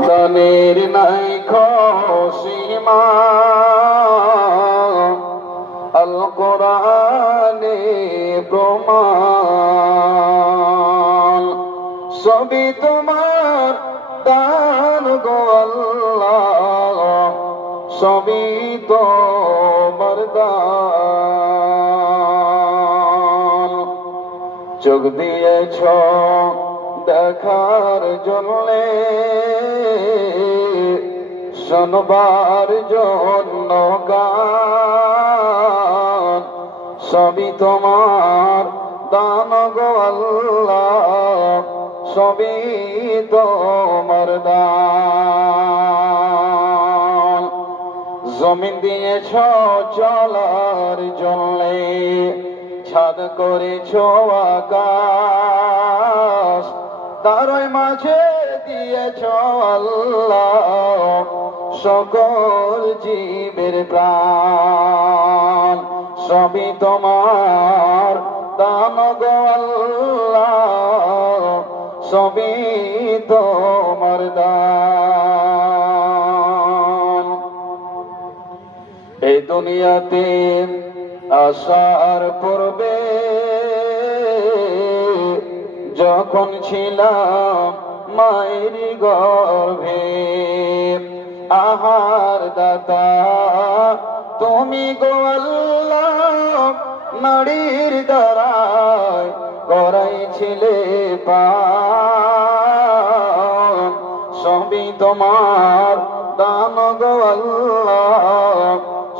দানের নাই সীমা আল কোরআনে প্রমাণ সবই তোমার দান গো আল্লাহ সবই তোমার দান চোখ দিয়েছ দেখার জন্যে শোনবার জন্য গান সবই তোমার দান গো আল্লাহ সবই তোমার দান জমিন দিয়েছ চলার জন্যে ছাদ করেছ আকাশ তারই মাঝে দিয়েছ আল্লাহ সকল জীবের প্রাণ সবই তোমার দান গো আল্লাহ সবই তোমার দান এই দুনিয়াতে আসার পূর্বে যখন ছিলাম মায়ের গর্ভে আহার দাতা তুমি গো আল্লাহ নারীর দ্বারায় করাইছিলে পান সবই তোমার দান গো আল্লাহ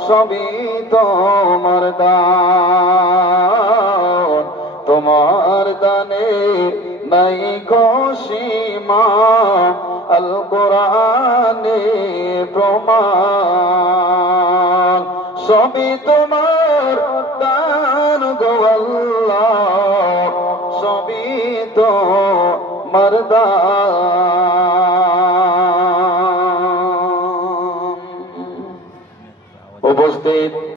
সবই তোমার দান তোমার দানে নাই সীমা আল কোরআনে প্রমাণ সবই তোমার দান গো আল্লাহ সবই তোমার দান উপস্থিত